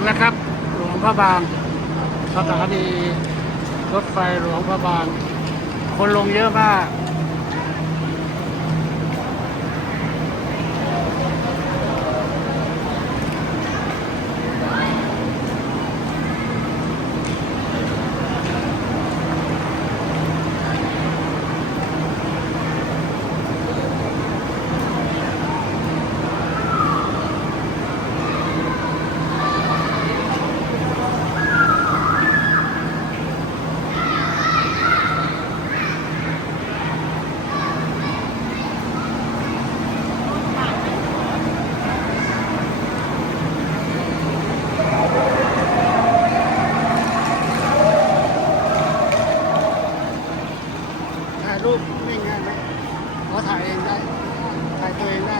งนะครับ หลวงพระบางสถานีรถไฟหลวงพระบาง คนลงเยอะมาก ขอถ่ายเองได้ ถ่ายตัวเองได้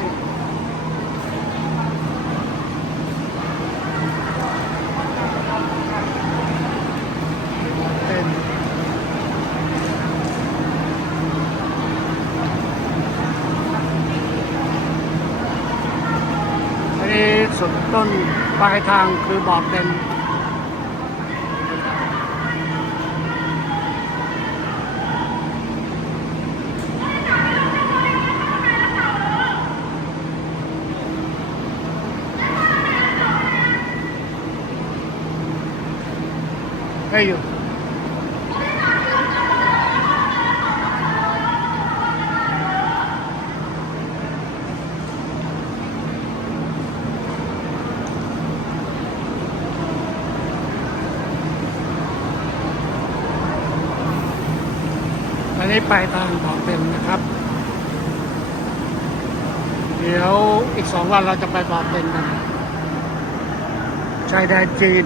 เป็นนี่สุดต้นปลายทางคือบอกเป็น นนี้ปลายทางบอกเป็นนะครับ เดี๋ยวอีกสองวันเราจะไปบอกเป็นกันชายแดนจีน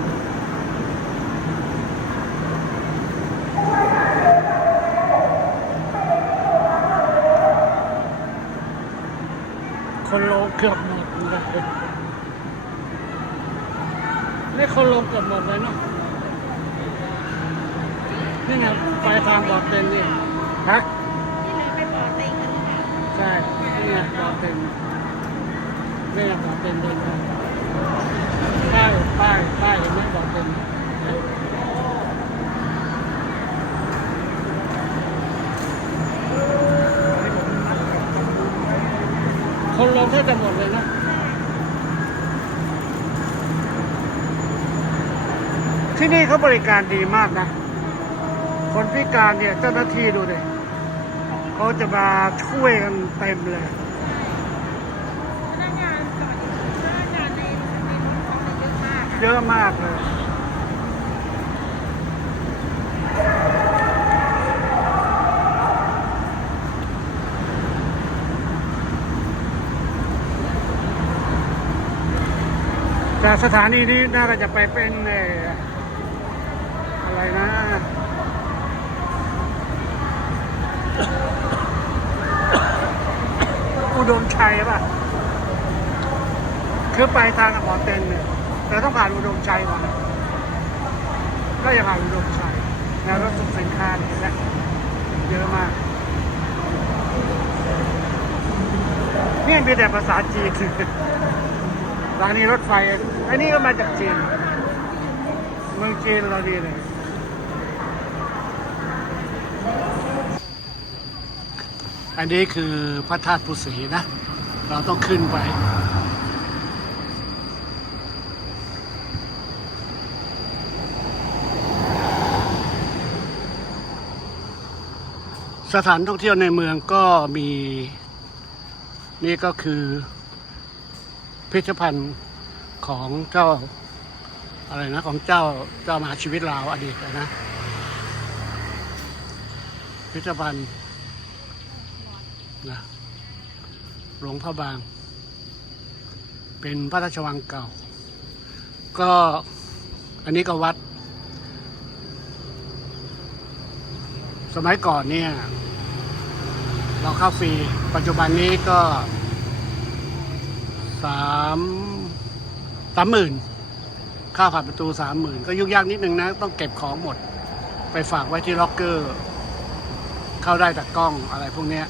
คนลงเกือบหมดเลยนี่คนลงเกือบหมดเลยเนาะนี่ไงปลายทางบอกเป็นนี่ ฮะที่เลยไปปอเต็งกันหรือเปล่าใช่นี่ไงบอกเป็นนี่ไงบอกเป็นเดินไปป้ายป้ายป้ายเห็นไหมบอกเป็นคนลงแทบจะหมดเลยนะที่นี่เขาบริการดีมากนะ คนพิการเนี่ยเจ้าหน้าที่ดูดิ เขาจะมาช่วยกันเต็มเลยพนักงานจอดอยู่พนักงานในในรถของเยอะมากเยอะมากเลย จากสถานีนี้น่าจะไปเป็นเอ่ออะไรนะ อุ ดมชัยป่ะ คือไปทางหมอเต็นเนี่ยแต่ต้องผ่านอุดมชัยก่อนนะก็อย่าผ่านอุดมชัยแนวรถส่งสินค้าเนี่ยแหละเยอะมาก นี่มีแต่ภาษาจีนสถานีรถไฟ อันนี้ก็มาจากจีน เมืองจีนเราดีเลย อันนี้คือพระธาตุภูสีนะ เราต้องขึ้นไป สถานท่องเที่ยวในเมืองก็มี นี่ก็คือพิพิธภัณฑ์ของเจ้าอะไรนะของเจ้าเจ้ามหาชีวิตลาวอดีตนะพิพิธภัณฑ์ นะหลวงพระบาง เป็นพระราชวังเก่า ก็อันนี้ก็วัด สมัยก่อนเนี่ย เราเข้าฟรี ปัจจุบันนี้ก็สามสามหมื่นค่าผ่านประตูสามหมื่นก็ยุ่งยากนิดนึงนะ ต้องเก็บของหมด ไปฝากไว้ที่ล็อกเกอร์ เข้าได้แต่กล้องอะไรพวกเนี้ย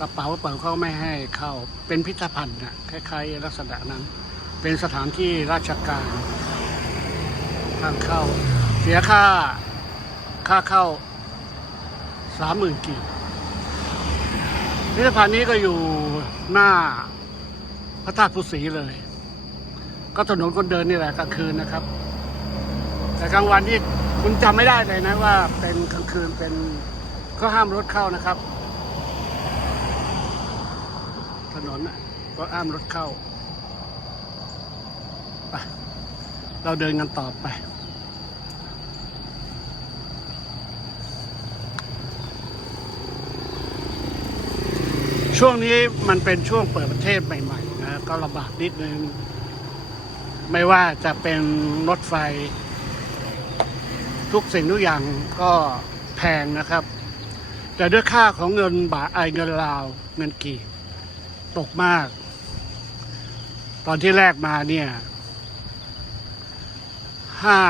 กระเป๋าเปิดเขาไม่ให้เข้า เป็นพิพิธภัณฑ์นะคล้ายๆลักษณะนั้น เป็นสถานที่ราชการ ทางเข้า เสียค่าค่าเข้าสามหมื่นกีบพิพิธภัณฑ์นี้ก็อยู่หน้าพระธาตุพุศรีเลย ก็ถนนคนเดินนี่แหละกลางคืนนะครับ แต่กลางวันที่คุณจำไม่ได้เลยนะว่าเป็นกลางคืนเป็นก็ห้ามรถเข้านะครับ ถนนน่ะก็ห้ามรถเข้าไปเราเดินกันต่อไป ช่วงนี้มันเป็นช่วงเปิดประเทศใหม่ๆนะก็ลำบากนิดนึง ไม่ว่าจะเป็นรถไฟ ทุกสิ่งทุกอย่างก็แพงนะครับ แต่ด้วยค่าของเงินบาทไอเงินลาวเงินกีบ ตกมาก ตอนที่แรกมาเนี่ยห้า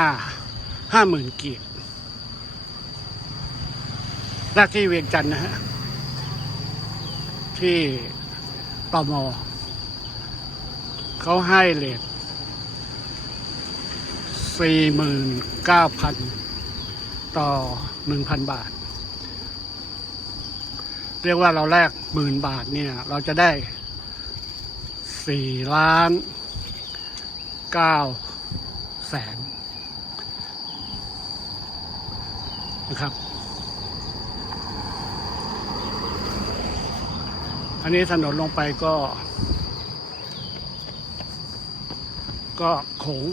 ห้าหมื่นกีบแรกที่เวียงจันทร์นะฮะ ที่ตมเขาให้เลทสี่หมื่นเก้าพันต่อหนึ่งพันบาท เรียกว่าเราแลกหมื่นบาทเนี่ย เราจะได้ สี่ล้านเก้าแสนนะครับ อันนี้ถนนลงไปก็ ก็โขง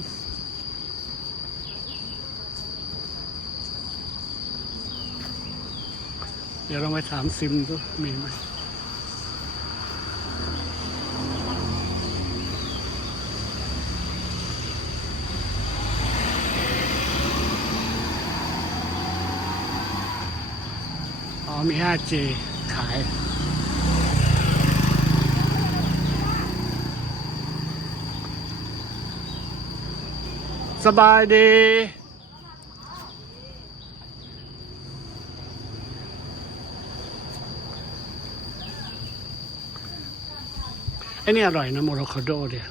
เดี๋ยวเราไปถามซิมดูมีไหม มี 5G ขาย สบายดี ไอ้นี่อร่อยนะโมโรคโดเนี่ย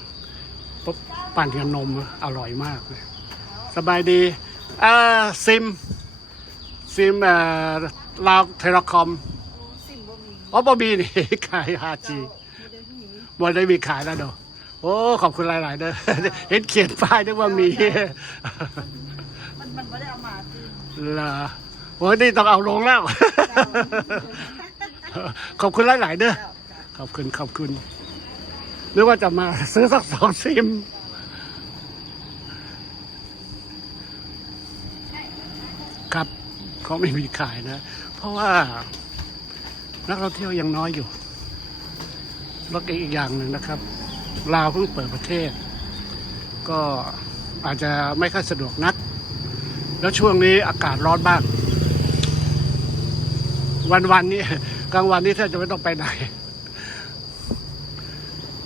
ปปั่นกับนมอร่อยมากเลย สบายดี เอ่อซิม ซิมเอ่อ ลาวเทเลคอมสิ่งบ่มีอ๋อบอบีนี่ขาย 5G บอได้มีขายแล้วเด้อโอ้ ขอบคุณหลาย ๆ เด้อเห็นเขียนป้ายนึกว่ามีมันมันไม่ได้เอามาจริงเหรอโอ้ยนี่ต้องเอาลงแล้ว ขอบคุณหลาย ๆ เด้อ ขอบคุณ ขอบคุณนึกว่าจะมาซื้อสักสองซิม ครับ เขาไม่มีขายนะ เพราะว่า นักท่องเที่ยวยังน้อยอยู่แล้วก็อีกอย่างหนึ่งนะครับ ลาวเพิ่งเปิดประเทศ ก็อาจจะไม่ค่อยสะดวกนัก แล้วช่วงนี้อากาศร้อนมากวันๆนี้กลางวันนี้แทบจะไม่ต้องไปไหน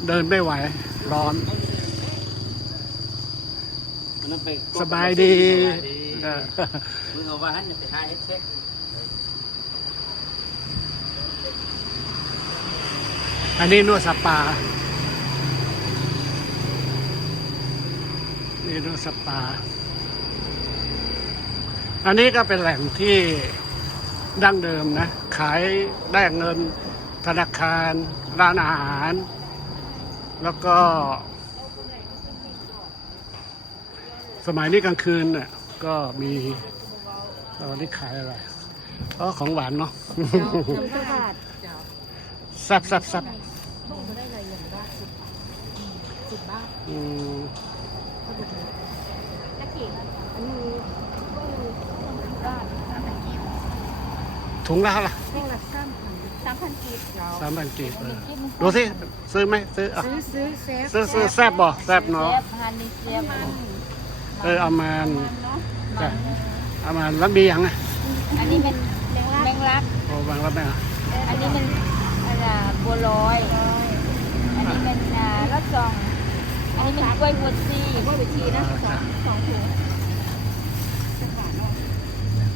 เดินไม่ไหว ร้อน นนั้นไปสบายดีสบายดีเออมึงเอาว่าหันอย่าไปหาเฮ็ดเซ็กอันนี้นวดสปา นี่นวดสปา อันนี้ก็เป็นแหล่งที่ดั้งเดิมนะ ขายได้เงินธนาคาร ร้านอาหาร แล้วก็ สมัยนี้กลางคืนน่ะก็มีตอนนี้ขายอะไรอ๋อของหวานเนาะน้ำตาดเจ้าแซ่บสิบบาทสิบบาทอืมก็ดูตะกี้อันนี้ก็คือบ้านน้ำตะกี้ถุงละเท่าไหร่แท่งละสามพันกีบสามพันกีบดูสิซื้อไหมซื้ออะซื้อซื้อซื้อซื้อแซ่บบ่แซ่บเนาะพันนี่เซฟมัน เออเอามามันเนาะจ้ะเอามาแล้วมีอย่างไงอันนี้เป็นแมงลักโอ้บางแล้วไหมอะอันนี้เป็นอะไรบัวลอย อันนี้เป็นอ่ารสจอง อันนี้เป็นกล้วยบวชชีกล้วยบวชชีนะสองสองถุง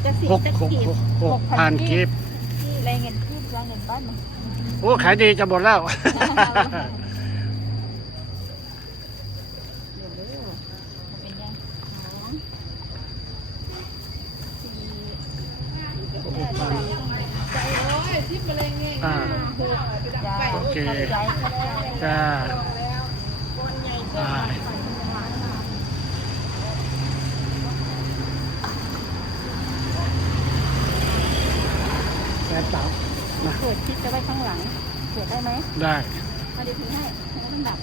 จะสี่หกจะหกกีบหกหกพันกีบอะไรเงินกีบแล้วเงินบ้านมั้งโอ้ขายดีจะหมดแล้ว ใจ จ้าได้ แซ่บเต๋านะเปิดชิดจะไว้ข้างหลังเปิดได้ไหมได้มาเดี๋ยวถือให้ให้มันดับ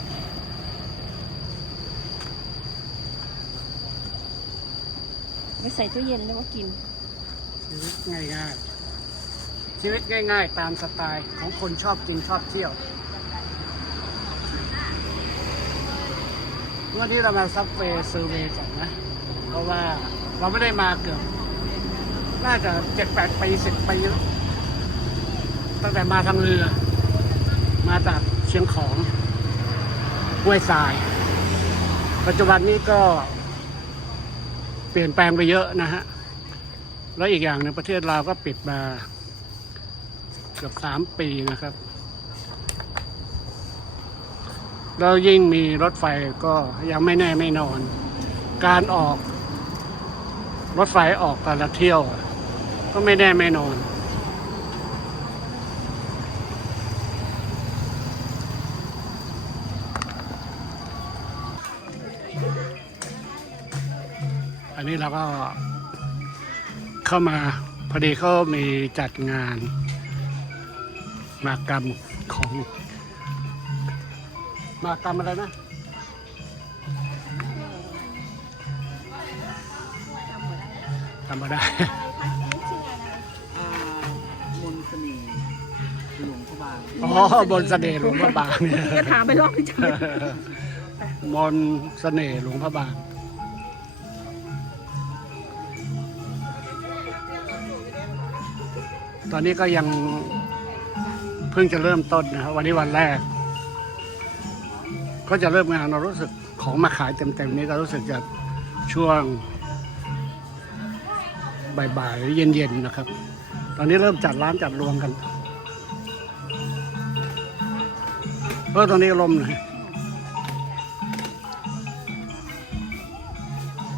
ไปใส่ตู้เย็นแล้วก็กิน ชีวิตง่ายๆ ชีวิตง่าย ๆ ตามสไตล์ของคนชอบกินชอบเที่ยว วันนี้เรามาซับเวย์เซอร์เวย์ก่อนนะ เพราะว่าเราไม่ได้มาเกือบ น่าจะเจ็ดแปดปีสิบปีแล้ว ตั้งแต่มาทางเรือ มาจากเชียงของห้วยทราย ปัจจุบันนี้ก็เปลี่ยนแปลงไปเยอะนะฮะ แล้วอีกอย่างหนึงประเทศเราวก็ปิดมาเกือบสามปีนะครับ แล้วยิ่งมีรถไฟก็ยังไม่แน่ไม่นอน การออก รถไฟออกแต่ละเที่ยว ก็ไม่แน่ไม่นอน เราก็ เข้ามาพอดีเขามีจัดงานมากรรมของมากรรมอะไรนะจำมาได้อ่ามนต์เสน่ห์หลวงพระบางอ๋อบนเสน่ห์หลวงพระบางเนี่ยก็ถามไปรอบที่เจอมนต์เสน่ห์หลวงพระบาง ตอนนี้ก็ยังเพิ่งจะเริ่มต้นนะครับวันนี้วันแรก ก็จะเริ่มงานเรารู้สึกของมาขายเต็มๆนี้ก็รู้สึกจะช่วงบ่ายๆหรือเย็นๆนะครับ ตอนนี้เริ่มจัดร้านจัดรวงกันเพราะตอนนี้ลมนะ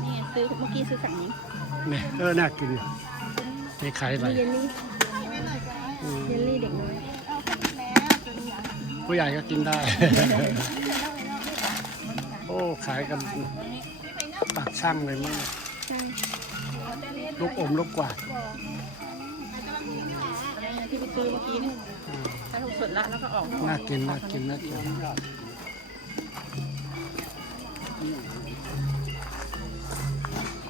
นี่ซื้อเมื่อกี้ซื้อฝั่งนี้เนี่ยเออน่ากินอยู่มีขายอะไรมี เยลลี่อืมเยลลี่เด็กน้อยผู้ใหญ่ก็กินได้ โอ้ ขายกันตักช่างเลยมากใช่ลูกอมลูกกวาดที่ไปซื้อเมื่อกี้นี่อืมถ้าถูกสุดละแล้วก็ออกน่ากินน่ากินน่ากิน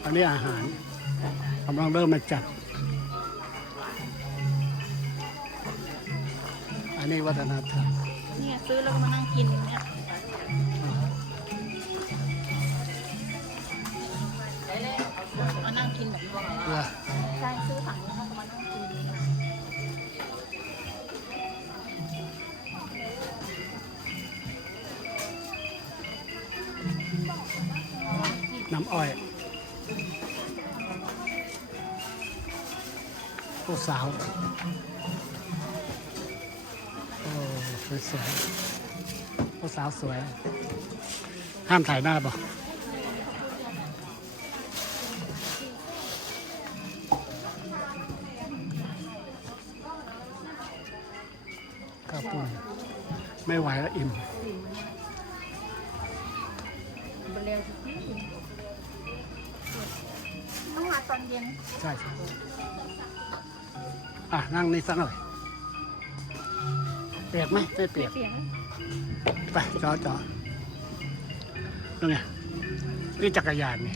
อันนี้อาหารกำลังเริ่มมาจัด อันนี้วัฒนธรรมเนี่ยซื้อแล้วก็มานั่งกินเนี่ยมานั่งกินแบบรวมเพื่อใช่ซื้อฝั่งนี้แล้วก็มานั่งกินน้ำอ้อยผู้สาวโอ้ สวยๆผู้สาวสวย ห้ามถ่ายหน้าบ่ข้าวปุ้นไม่ไหวแล้วอิ่มต้องมาตอนเย็น ใช่ใช่อะ นั่งนี่สักหน่อย เปียกไหมไม่เปียกไปจอจอตรงไงนี่จักรยานนี่